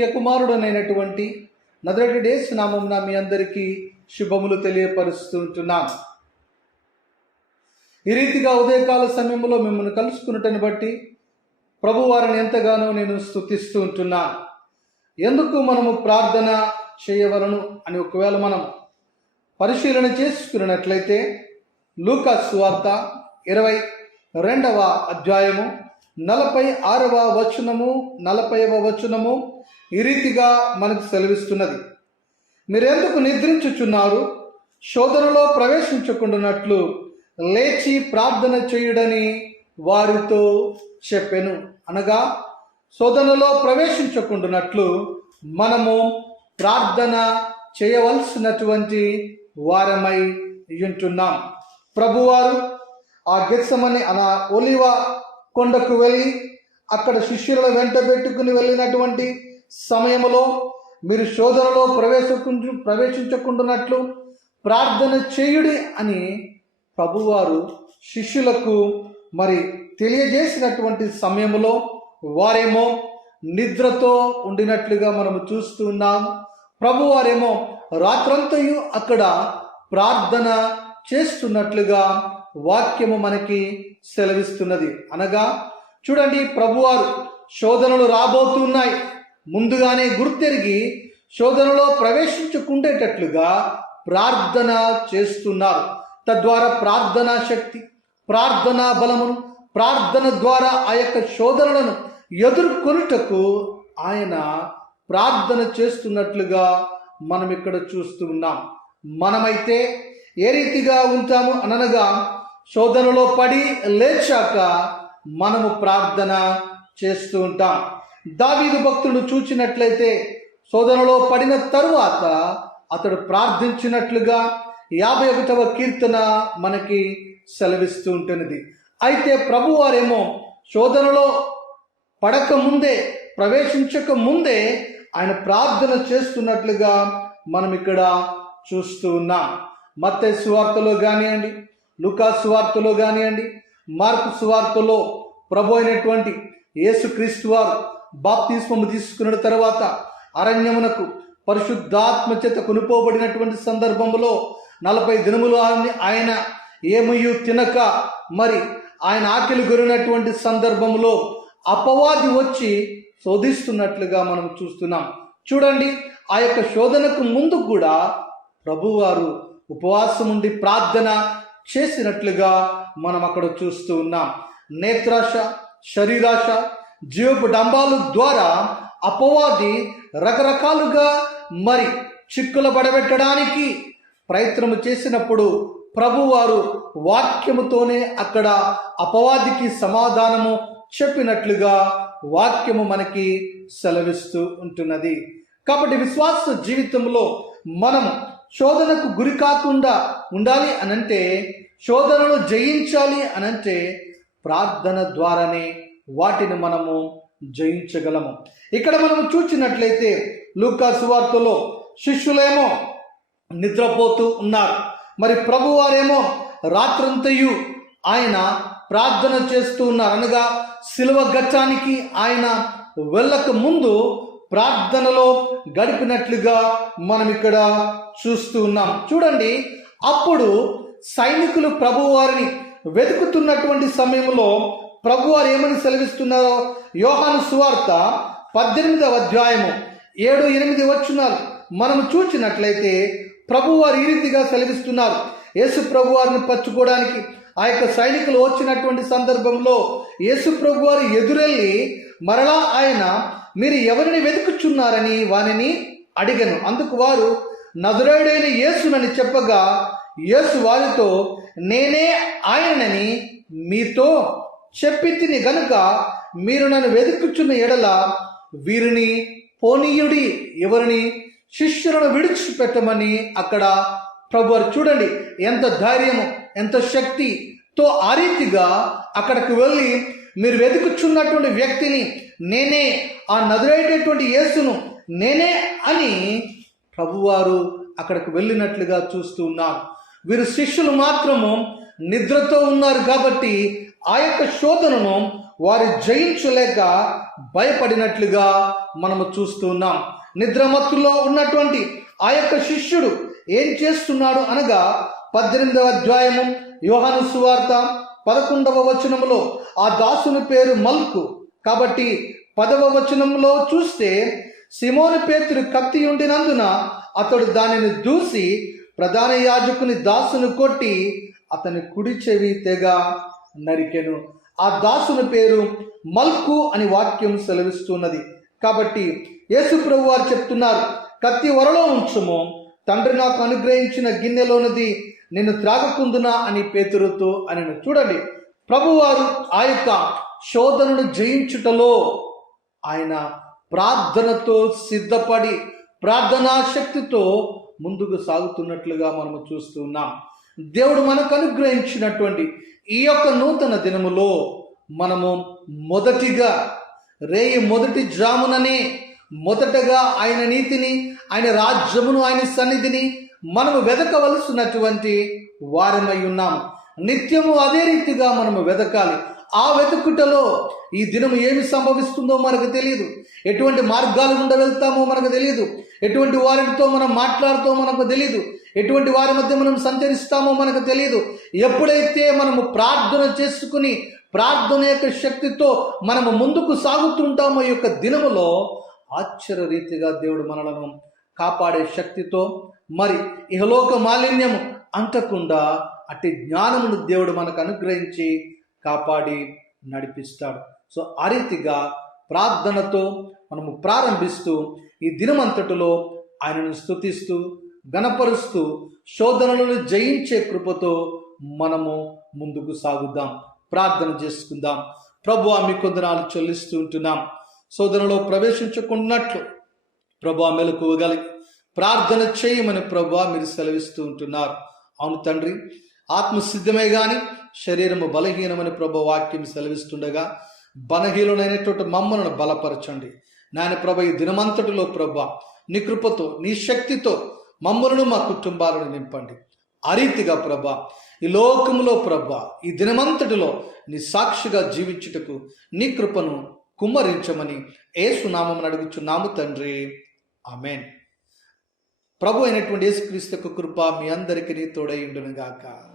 ప్రియ కుమారుడనైనటువంటి నదరటి days నామం మీ అందరికీ శుభములు తెలియపరుస్తుంటున్నాను ఈ రీతిగా ఉదయకాల సమయంలో మిమ్మల్ని కలుసుకున్నటని బట్టి ప్రభు వారిని ఎంతగానో నేను స్థుతిస్తూ ఉంటున్నా ఎందుకు మనము ప్రార్థన చేయవలను అని ఒకవేళ మనం పరిశీలన చేసుకున్నట్లయితే లూకా సువార్త ఇరవై రెండవ అధ్యాయము నలభై ఆరవ వచనము నలభైవ వచనము ఈ రీతిగా మనకు సెలవిస్తున్నది. మీరెందుకు నిద్రించుచున్నారు? శోధనలో ప్రవేశించకుండానట్లు లేచి ప్రార్థన చేయుడని వారితో చెప్పెను. అనగా శోధనలో ప్రవేశించకుండానట్లు మనము ప్రార్థన చేయవలసినటువంటి వారమై ఉంటున్నాం ప్రభువారు ఆ గిత్సమని అలా ఒలివ కొండకు వెళ్ళి అక్కడ శిష్యులను వెంట పెట్టుకుని వెళ్ళినటువంటి సమయంలో మీరు శోధనలో ప్రవేశకుంటు ప్రవేశించకుండానట్లు ప్రార్థన చేయుడి అని ప్రభువారు శిష్యులకు మరి తెలియజేసినటువంటి సమయంలో వారేమో నిద్రతో ఉండినట్లుగా మనము చూస్తూ ఉన్నాం. ప్రభువారేమో రాత్రంతయు అక్కడ ప్రార్థన చేస్తున్నట్లుగా వాక్యము మనకి సెలవిస్తున్నది. అనగా చూడండి ప్రభువారు శోధనలు రాబోతున్నాయి. ముందుగానే గుర్తెరిగి శోధనలో ప్రవేశించుకుండేటట్లుగా ప్రార్థన చేస్తున్నారు. తద్వారా ప్రార్థనా శక్తి ప్రార్థనా బలమును ప్రార్థన ద్వారా ఆ యొక్క శోధనలను ఎదుర్కొనుటకు ఆయన ప్రార్థన చేస్తున్నట్లుగా మనం ఇక్కడ చూస్తూ ఉన్నాం. మనమైతే ఏ రీతిగా ఉంటాము అనగా శోధనలో పడి లేచాక మనము ప్రార్థన చేస్తూ ఉంటాం. దావీదు భక్తుడు చూచినట్లయితే శోధనలో పడిన తరువాత అతడు ప్రార్థించినట్లుగా యాభై ఒకటవ కీర్తన మనకి సెలవిస్తూ ఉంటున్నది. అయితే ప్రభువారేమో శోధనలో పడక ముందే ప్రవేశించక ముందే ఆయన ప్రార్థన చేస్తున్నట్లుగా మనం ఇక్కడ చూస్తూ ఉన్నాం. మత్తే సువార్తలో కానివ్వండి లుకా సువార్తలో కానివ్వండి మార్కు సువార్తలో ప్రభు అయినటువంటి యేసుక్రీస్తు వారు బాప్తిస్మము తీసుకున్న తర్వాత అరణ్యమునకు పరిశుద్ధాత్మ చేత కొనుకోబడినటువంటి సందర్భంలో నలభై దినములు ఆయన- ఆయన తినక మరి ఆయన ఆకలి గురినటువంటి సందర్భంలో అపవాది వచ్చి శోధిస్తున్నట్లుగా మనం చూస్తున్నాం. చూడండి ఆ యొక్క శోధనకు ముందు కూడా ప్రభువారు ఉపవాసం ఉండి ప్రార్థన చేసినట్లుగా మనం అక్కడ చూస్తూ ఉన్నాం. నేత్రాశ శరీరాశ జీవపు డంబాలు ద్వారా అపవాది రకరకాలుగా మరి చిక్కుల పడబెట్టడానికి ప్రయత్నము చేసినప్పుడు ప్రభువారు వాక్యముతోనే అక్కడ అపవాదికి సమాధానము చెప్పినట్లుగా వాక్యము మనకి సెలవిస్తూ ఉంటున్నది. కాబట్టి విశ్వాస జీవితంలో మనం శోధనకు గురి కాకుండా ఉండాలి అనంటే శోధనను జయించాలి అనంటే ప్రార్థన ద్వారానే వాటిని మనము జయించగలము. ఇక్కడ మనము చూసినట్లయితే లూకా సువార్తలో శిష్యులేమో నిద్రపోతూ ఉన్నారు. మరి ప్రభువారేమో రాత్రంతయు ఆయన ప్రార్థన చేస్తూ ఉన్నారు. అనగా సిలువ గచ్చానికి ఆయన వెళ్ళక ముందు ప్రార్థనలో గడిపినట్లుగా మనం ఇక్కడ చూస్తూ ఉన్నాం. చూడండి అప్పుడు సైనికులు ప్రభువారిని వెతుకుతున్నటువంటి సమయంలో ప్రభువారు ఏమని సెలవిస్తున్నారో? యోహాను సువార్త పద్దెనిమిదవ అధ్యాయము ఏడు ఎనిమిది వచ్చున్నారు మనం చూచినట్లయితే ప్రభువారు ఈ రీతిగా సెలవిస్తున్నారు. యేసు ప్రభువారిని పచ్చుకోవడానికి ఆ యొక్క సైనికులు వచ్చినటువంటి సందర్భంలో యేసు ప్రభువారు ఎదురెళ్ళి మరలా ఆయన మీరు ఎవరిని వెతుకుచున్నారని వారిని అడిగను. అందుకు వారు నదురేడైన యేసునని చెప్పగా యేసు వారితో నేనే ఆయనని మీతో చెప్పి తిని గనుక మీరు నన్ను వెతుకుచున్న ఎడల వీరిని పోనీయుడి ఎవరిని శిష్యులను విడిచిపెట్టమని అక్కడ ప్రభు చూడండి. ఎంత ధైర్యము ఎంత శక్తితో ఆ రీతిగా అక్కడికి వెళ్ళి మీరు వెతుకుచున్నటువంటి వ్యక్తిని నేనే ఆ నదులైనటువంటి యేసును నేనే అని ప్రభువారు అక్కడికి వెళ్ళినట్లుగా చూస్తూ ఉన్నారు. వీరు శిష్యులు మాత్రము నిద్రతో ఉన్నారు కాబట్టి ఆ యొక్క శోధనను వారు జయించలేక భయపడినట్లుగా మనము చూస్తున్నాం నిద్రమత్తులో ఉన్నటువంటి ఆ యొక్క శిష్యుడు ఏం చేస్తున్నాడు అనగా పద్దెనిమిదవ అధ్యాయము యోహాను సువార్త పదకొండవ వచనములో ఆ దాసుని పేరు మల్కు. కాబట్టి పదవ వచనంలో చూస్తే సిమోను పేతురు కత్తి ఉండినందున అతడు దానిని దూసి ప్రధాన యాజకుని దాసును కొట్టి అతని కుడి చెవి తెగ నరికెను. ఆ దాసుని పేరు మల్కు అని వాక్యం సెలవిస్తున్నది. కాబట్టి యేసు ప్రభు వారు చెప్తున్నారు కత్తి వరలో ఉంచుము. తండ్రి నాకు అనుగ్రహించిన గిన్నెలోనిది నేను త్రాగకుందునా? అని పేతురుతో అని చూడండి ప్రభువారు ఆ యొక్క శోధనను జయించుటలో ఆయన ప్రార్థనతో సిద్ధపడి ప్రార్థనా శక్తితో ముందుకు సాగుతున్నట్లుగా మనము చూస్తున్నాం. దేవుడు మనకు అనుగ్రహించినటువంటి ఈ యొక్క నూతన దినములో మనము మొదటిగా రేయి మొదటి జాముననే మొదటగా ఆయన నీతిని ఆయన రాజ్యమును ఆయన సన్నిధిని మనము వెదకవలసినటువంటి వారమై ఉన్నాము. నిత్యము అదే రీతిగా మనము వెదకాలి. ఆ వెతుకుటలో ఈ దినము ఏమి సంభవిస్తుందో మనకు తెలియదు ఎటువంటి మార్గాలు గుండా వెళ్తామో మనకు తెలియదు ఎటువంటి వారితో మనం మాట్లాడుతో మనకు తెలియదు ఎటువంటి వారి మధ్య మనం సంచరిస్తామో మనకు తెలియదు ఎప్పుడైతే మనము ప్రార్థన చేసుకుని ప్రార్థన యొక్క శక్తితో మనము ముందుకు సాగుతుంటామో ఈ యొక్క దినములో ఆశ్చర్య రీతిగా దేవుడు మనలను కాపాడే శక్తితో మరి ఇహలోక మాలిన్యము అంటకుండా అట్టి జ్ఞానమును దేవుడు మనకు అనుగ్రహించి కాపాడి నడిపిస్తాడు. సో ఆ రీతిగా ప్రార్థనతో మనము ప్రారంభిస్తూ ఈ దినమంతటిలో ఆయనను స్తుతిస్తూ గణపరుస్తూ శోధనలను జయించే కృపతో మనము ముందుకు సాగుదాం. ప్రార్థన చేసుకుందాం. ప్రభు మీ కొందనాలు చెల్లిస్తూ ఉంటున్నాం. శోధనలో ప్రవేశించకున్నట్లు ప్రభు మెలకువగలిగి ప్రార్థన చేయమని ప్రభు మీరు సెలవిస్తూ ఉంటున్నారు. అవును తండ్రి ఆత్మసిద్ధమే గాని శరీరము బలహీనమని ప్రభు వాక్యం సెలవిస్తుండగా బలహీనుడైనటువంటి మమ్మలను బలపరచండి. నాయన ప్రభ ఈ దినమంతటిలో ప్రభ నీ కృపతో నీ శక్తితో మమ్మలను మా కుటుంబాలను నింపండి. ఆ రీతిగా ప్రభ ఈ లోకంలో ప్రభ ఈ దినమంతటిలో నీ సాక్షిగా జీవించుటకు నీ కృపను కుమ్మరించమని ఏసునామం అడుగుచున్నాము తండ్రి. ఆమెన్. ప్రభు అయినటువంటి యేసుక్రీస్తు యొక్క కృప మీ అందరికీ తోడై ఉండును గాక